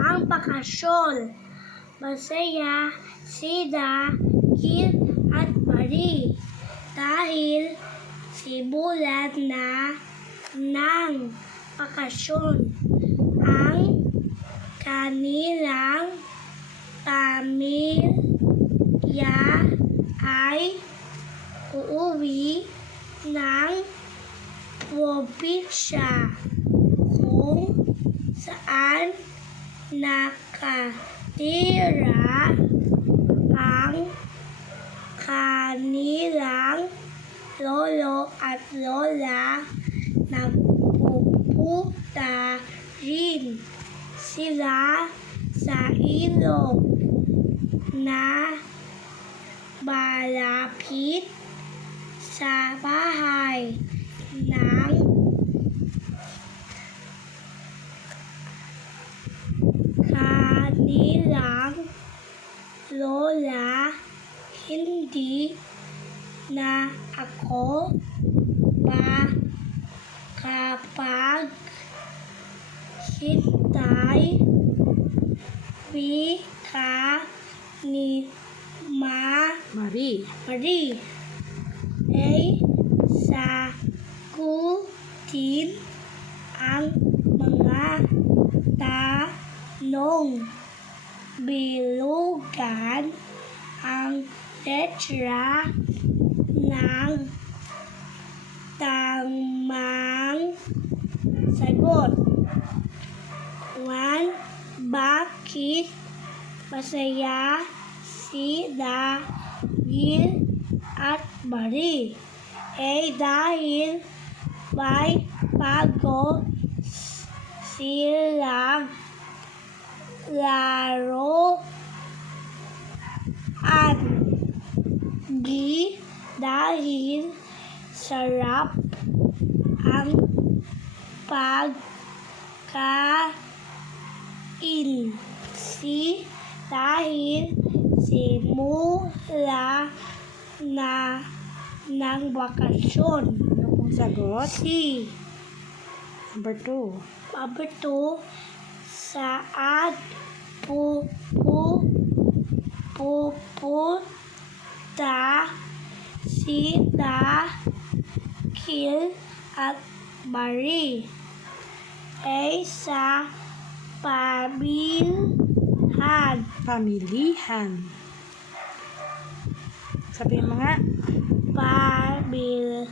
ang bakasyon. Masaya sila Gil at Marie dahil simulan na ng bakasyon ang kanilang pamilya ay uuwi ng probinsya kung saan nakatira ang kanilang lolo at lola. Nagpupunta rin sila sa ilog na malapit sa bahay ng kanilang lola. Hindi na ako makapag-hintay. Wika ni Marie ay sagutin ang mga tanong. Bilugan ang letra ng tamang sagot. 1. Bakit masaya sila Gil at Marie? A. Dahil may bago silang laruan. B. Dahil sarap ang pagkain. C. Dahil simula na ng bakasyon. Ano pong sagot? C. Number 2. Number 2. Saan pupunta sila Gil at Marie? A. Sa pamilihan. Sabihin mo nga. Pamilihan.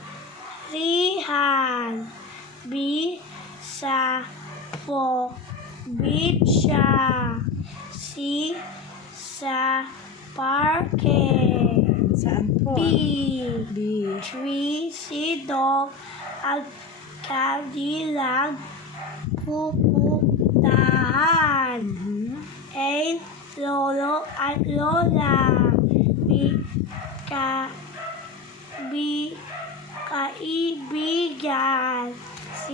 B. Sa probinsya. C. Sa parke. Saan po? B. B. 3. Sino ang kanilang pupuntahan? A. Lolo at lola. B. Kaibigan. C.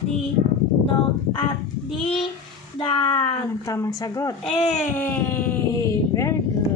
Dino at Dinang. Anong tamang sagot? A. Very good.